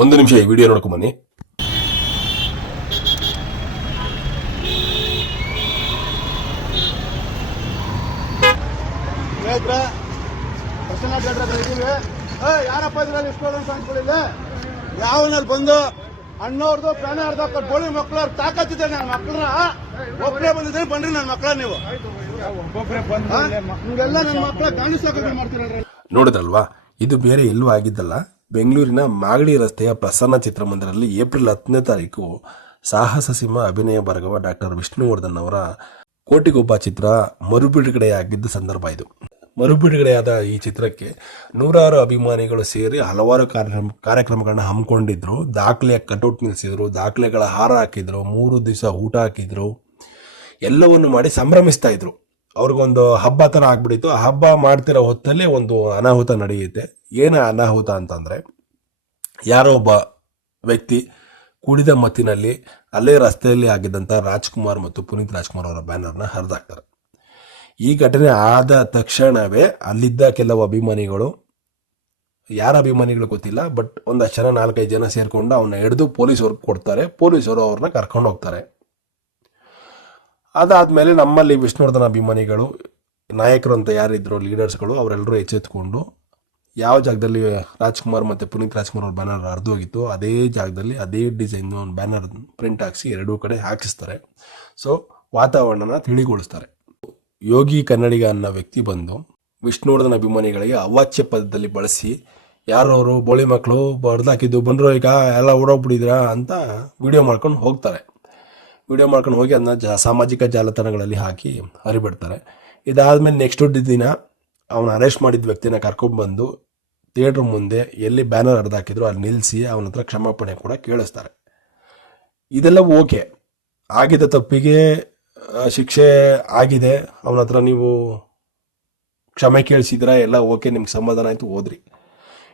ಒಂದು ನಿಮಿಷ ಈ ವಿಡಿಯೋ ನೋಡ್ಕೊಂಡ್ ಬನ್ನಿ. ಯಾರಪ್ಪ ಇದ್ರಲ್ಲಿ ಇಸ್ಕೊಳ್ಳೋದು ಅನ್ಕೊಳ್ಳಿಲ್ಲ. ಯಾವನಲ್ಲಿ ಬಂದು ಅಣ್ಣವ್ರದ್ದು ಪ್ರಾಣ ಅರ್ಧ ಗೋಳಿ ಮಕ್ಕಳು ತಾಕತ್ತಿದೆ. ನನ್ನ ಮಕ್ಕಳನ್ನ ಒಬ್ಬರೇ ಬಂದಿದ್ರೆ ಬನ್ರಿ ನನ್ನ ಮಕ್ಕಳ ನೀವು ನಿಮ್ಗೆಲ್ಲ ನನ್ನ ಮಕ್ಕಳ ಕಾಣಿಸೋಕೆ ಮಾಡ್ತೀರ. ನೋಡಿದ್ರಲ್ವಾ, ಇದು ಬೇರೆ ಎಲ್ಲೂ ಆಗಿದ್ದಲ್ಲ. ಬೆಂಗಳೂರಿನ ಮಾಗಡಿ ರಸ್ತೆಯ ಪ್ರಸನ್ನ ಚಿತ್ರಮಂದಿರದಲ್ಲಿ ಏಪ್ರಿಲ್ 10ನೇ ತಾರೀಕು ಸಾಹಸ ಸಿಂಹ ಅಭಿನಯ ಬರಗವ ಡಾಕ್ಟರ್ ವಿಷ್ಣುವರ್ಧನ್ ಅವರ ಕೋಟಿಗೊಬ್ಬ ಚಿತ್ರ ಮರುಬಿಡುಗಡೆಯಾಗಿದ್ದ ಸಂದರ್ಭ ಇದು. ಮರುಬಿಡುಗಡೆಯಾದ ಈ ಚಿತ್ರಕ್ಕೆ ನೂರಾರು ಅಭಿಮಾನಿಗಳು ಸೇರಿ ಹಲವಾರು ಕಾರ್ಯಕ್ರಮಗಳನ್ನ ಹಮ್ಮಿಕೊಂಡಿದ್ರು. ದಾಖಲೆಯ ಕಟೌಟ್ ನಿಲ್ಲಿಸಿದ್ರು, ದಾಖಲೆಗಳ ಹಾರ ಹಾಕಿದ್ರು, 3 ದಿವಸ ಊಟ ಹಾಕಿದ್ರು, ಎಲ್ಲವನ್ನು ಮಾಡಿ ಸಂಭ್ರಮಿಸ್ತಾ ಇದ್ರು. ಅವ್ರಿಗೊಂದು ಹಬ್ಬ ಥರ ಆಗ್ಬಿಟ್ಟಿತ್ತು. ಆ ಹಬ್ಬ ಮಾಡ್ತಿರೋ ಹೊತ್ತಲ್ಲೇ ಒಂದು ಅನಾಹುತ ನಡೆಯುತ್ತೆ. ಏನು ಅನಾಹುತ ಅಂತಂದರೆ, ಯಾರೋ ಒಬ್ಬ ವ್ಯಕ್ತಿ ಕುಡಿದ ಮತ್ತಿನಲ್ಲಿ ಅಲ್ಲೇ ರಸ್ತೆಯಲ್ಲಿ ಆಗಿದ್ದಂಥ ರಾಜ್ಕುಮಾರ್ ಮತ್ತು ಪುನೀತ್ ರಾಜ್ಕುಮಾರ್ ಅವರ ಬ್ಯಾನರ್ನ ಹರಿದಾಕ್ತಾರೆ. ಈ ಘಟನೆ ಆದ ತಕ್ಷಣವೇ ಅಲ್ಲಿದ್ದ ಕೆಲವು ಅಭಿಮಾನಿಗಳು, ಯಾರ ಅಭಿಮಾನಿಗಳು ಗೊತ್ತಿಲ್ಲ, ಬಟ್ ಒಂದಷ್ಟು ಜನ 4-5 ಜನ ಸೇರಿಕೊಂಡು ಅವನ್ನ ಹಿಡಿದು ಪೊಲೀಸವ್ರಿಗೆ ಕೊಡ್ತಾರೆ. ಪೊಲೀಸರು ಅವ್ರನ್ನ ಕರ್ಕೊಂಡು ಹೋಗ್ತಾರೆ. ಅದಾದಮೇಲೆ ನಮ್ಮಲ್ಲಿ ವಿಷ್ಣುವರ್ಧನ್ ಅಭಿಮಾನಿಗಳು, ನಾಯಕರು ಅಂತ ಯಾರಿದ್ರು ಲೀಡರ್ಸ್ಗಳು, ಅವರೆಲ್ಲರೂ ಎಚ್ಚೆತ್ಕೊಂಡು ಯಾವ ಜಾಗದಲ್ಲಿ ರಾಜ್ಕುಮಾರ್ ಮತ್ತು ಪುನೀತ್ ರಾಜ್ಕುಮಾರ್ ಅವ್ರ ಬ್ಯಾನರ್ ಹರಿದೋಗಿತ್ತು ಅದೇ ಜಾಗದಲ್ಲಿ ಅದೇ ಡಿಸೈನ್ ಒಂದು ಬ್ಯಾನರ್ ಪ್ರಿಂಟ್ ಹಾಕಿಸಿ 2 ಕಡೆ ಹಾಕಿಸ್ತಾರೆ. ಸೊ ವಾತಾವರಣನ ತಿಳಿಗೊಳಿಸ್ತಾರೆ. ಯೋಗಿ ಕನ್ನಡಿಗ ಅನ್ನೋ ವ್ಯಕ್ತಿ ಬಂದು ವಿಷ್ಣುವರ್ಧನ್ ಅಭಿಮಾನಿಗಳಿಗೆ ಅವಾಚ್ಯ ಪದದಲ್ಲಿ ಬಳಸಿ, ಯಾರವರು ಬೋಳಿ ಮಕ್ಕಳು ಬಡ್ದಾಕಿದ್ದು ಬಂದರು, ಈಗ ಎಲ್ಲ ಓಡೋಗ್ಬಿಟ್ಟಿದ್ರಾ ಅಂತ ವಿಡಿಯೋ ಮಾಡ್ಕೊಂಡು ಹೋಗ್ತಾರೆ. ವಿಡಿಯೋ ಮಾಡ್ಕೊಂಡು ಹೋಗಿ ಅದನ್ನ ಸಾಮಾಜಿಕ ಜಾಲತಾಣಗಳಲ್ಲಿ ಹಾಕಿ ಹರಿಬಿಡ್ತಾರೆ. ಇದಾದಮೇಲೆ ನೆಕ್ಸ್ಟ್ ದಿನ ಅವನ ಅರೆಸ್ಟ್ ಮಾಡಿದ ವ್ಯಕ್ತಿನ ಕರ್ಕೊಂಡ್ಬಂದು ಥಿಯೇಟ್ರ್ ಮುಂದೆ ಎಲ್ಲಿ ಬ್ಯಾನರ್ ಹರಿದಾಕಿದ್ರು ಅಲ್ಲಿ ನಿಲ್ಲಿಸಿ ಅವನ ಹತ್ರ ಕ್ಷಮಾಪಣೆ ಕೂಡ ಕೇಳಿಸ್ತಾರೆ. ಇದೆಲ್ಲ ಓಕೆ, ಆಗಿದ್ದ ತಪ್ಪಿಗೆ ಶಿಕ್ಷೆ ಆಗಿದೆ, ಅವನ ಹತ್ರ ನೀವು ಕ್ಷಮೆ ಕೇಳಿಸಿದ್ರ, ಎಲ್ಲ ಓಕೆ, ನಿಮ್ಗೆ ಸಮಾಧಾನ ಆಯಿತು, ಹೋದ್ರಿ.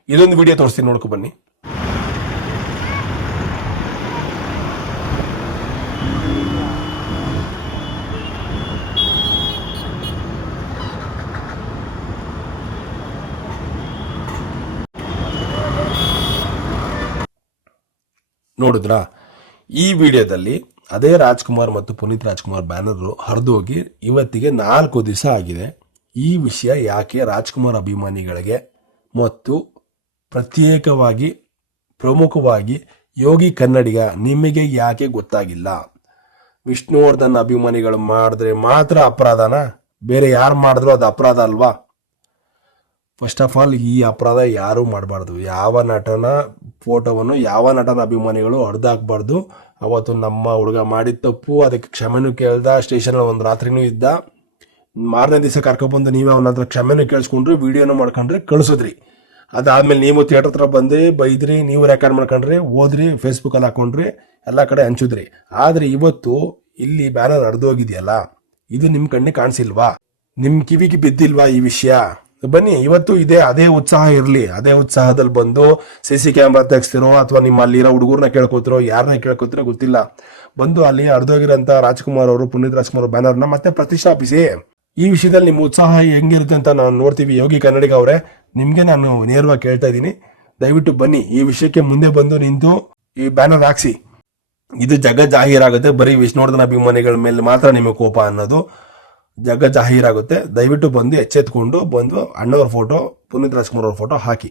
ಇದೊಂದು ವಿಡಿಯೋ ತೋರಿಸ್ತೀನಿ, ನೋಡ್ಕೊ ಬನ್ನಿ. ನೋಡಿದ್ರಾ? ಈ ವಿಡಿಯೋದಲ್ಲಿ ಅದೇ ರಾಜ್ಕುಮಾರ್ ಮತ್ತು ಪುನೀತ್ ರಾಜ್ಕುಮಾರ್ ಬ್ಯಾನರ್ ಹರಿದೋಗಿ ಇವತ್ತಿಗೆ 4 ದಿವಸ ಆಗಿದೆ. ಈ ವಿಷಯ ಯಾಕೆ ರಾಜ್ಕುಮಾರ್ ಅಭಿಮಾನಿಗಳಿಗೆ ಮತ್ತು ಪ್ರತ್ಯೇಕವಾಗಿ ಪ್ರಮುಖವಾಗಿ ಯೋಗಿ ಕನ್ನಡಿಗ ನಿಮಗೆ ಯಾಕೆ ಗೊತ್ತಾಗಿಲ್ಲ? ವಿಷ್ಣುವರ್ಧನ್ ಅಭಿಮಾನಿಗಳು ಮಾಡಿದ್ರೆ ಮಾತ್ರ ಅಪರಾಧನ? ಬೇರೆ ಯಾರು ಮಾಡಿದ್ರು ಅದು ಅಪರಾಧ ಅಲ್ವಾ? ಫಸ್ಟ್ ಆಫ್ ಆಲ್ ಈ ಅಪರಾಧ ಯಾರೂ ಮಾಡಬಾರ್ದು. ಯಾವ ನಟನ ಫೋಟೋವನ್ನು ಯಾವ ನಟನ ಅಭಿಮಾನಿಗಳು ಹೊಡೆದಾಕ್ಬಾರ್ದು. ಅವತ್ತು ನಮ್ಮ ಹುಡುಗ ಮಾಡಿದ ತಪ್ಪು, ಅದಕ್ಕೆ ಕ್ಷಮೆನೂ ಕೇಳ್ದ, ಸ್ಟೇಷನಲ್ಲಿ ಒಂದು ರಾತ್ರಿನೂ ಇದ್ದ. ಮಾರನೇ ದಿವಸ ಕರ್ಕೊಬಂದು ನೀವೇ ಅವನ ಹತ್ರ ಕ್ಷಮೆನೂ ಕೇಳಿಸ್ಕೊಂಡ್ರಿ, ವಿಡಿಯೋನೂ ಮಾಡ್ಕೊಂಡ್ರಿ, ಕಳಿಸಿದ್ರಿ. ಅದಾದ್ಮೇಲೆ ನೀವು ಥಿಯೇಟರ್ ಹತ್ರ ಬಂದ್ರಿ, ಬೈದ್ರಿ, ನೀವು ರೆಕಾರ್ಡ್ ಮಾಡ್ಕೊಂಡ್ರಿ, ಓದ್ರಿ, ಫೇಸ್ಬುಕ್ಕಲ್ಲಿ ಹಾಕೊಂಡ್ರಿ, ಎಲ್ಲ ಕಡೆ ಹಂಚಿದ್ರಿ. ಆದರೆ ಇವತ್ತು ಇಲ್ಲಿ ಬ್ಯಾನರ್ ಹರಿದೋಗಿದೆಯಲ್ಲ, ಇದು ನಿಮ್ಮ ಕಣ್ಣಿಗೆ ಕಾಣಿಸಿಲ್ವಾ? ನಿಮ್ಮ ಕಿವಿಗೆ ಬಿದ್ದಿಲ್ವಾ ಈ ವಿಷಯ? ಬನ್ನಿ, ಇವತ್ತು ಅದೇ ಉತ್ಸಾಹ ಇರಲಿ. ಅದೇ ಉತ್ಸಾಹದಲ್ಲಿ ಬಂದು CC ಕ್ಯಾಮ್ರಾ ತೆಗಿಸ್ತಿರೋ ಅಥವಾ ನಿಮ್ಮ ಅಲ್ಲಿರೋ ಹುಡುಗರನ್ನ ಕೇಳ್ಕೊತಿರೋ, ಯಾರನ್ನ ಕೇಳ್ಕೊತಿರೋ ಗೊತ್ತಿಲ್ಲ, ಬಂದು ಅಲ್ಲಿ ಹರಿದೋಗಿರೋಂಥ ರಾಜ್ಕುಮಾರ್ ಅವರು ಪುನೀತ್ ರಾಜ್ಕುಮಾರ್ ಬ್ಯಾನರ್ನ ಮತ್ತೆ ಪ್ರತಿಷ್ಠಾಪಿಸಿ. ಈ ವಿಷಯದಲ್ಲಿ ನಿಮ್ಮ ಉತ್ಸಾಹ ಹೆಂಗಿರುತ್ತೆ ಅಂತ ನಾವು ನೋಡ್ತೀವಿ. ಯೋಗಿ ಕನ್ನಡಿಗ ಅವರೇ, ನಿಮಗೆ ನಾನು ನೇರವಾಗಿ ಕೇಳ್ತಾ ಇದ್ದೀನಿ, ದಯವಿಟ್ಟು ಬನ್ನಿ, ಈ ವಿಷಯಕ್ಕೆ ಮುಂದೆ ಬಂದು ನಿಂತು ಈ ಬ್ಯಾನರ್ ಹಾಕ್ಸಿ. ಇದು ಜಗ ಜಾಹೀರಾಗುತ್ತೆ. ಬರೀ ವಿಷ್ಣುವರ್ಧನ್ ಅಭಿಮಾನಿಗಳ ಮೇಲೆ ಮಾತ್ರ ನಿಮಗೆ ಕೋಪ ಅನ್ನೋದು ಜಗ ಜಾಹೀರಾಗುತ್ತೆ. ದಯವಿಟ್ಟು ಬಂದು ಎಚ್ಚೆತ್ಕೊಂಡು ಬಂದು ಅಣ್ಣವ್ರ ಫೋಟೋ, ಪುನೀತ್ ರಾಜ್ಕುಮಾರ್ ಅವ್ರ ಫೋಟೋ ಹಾಕಿ.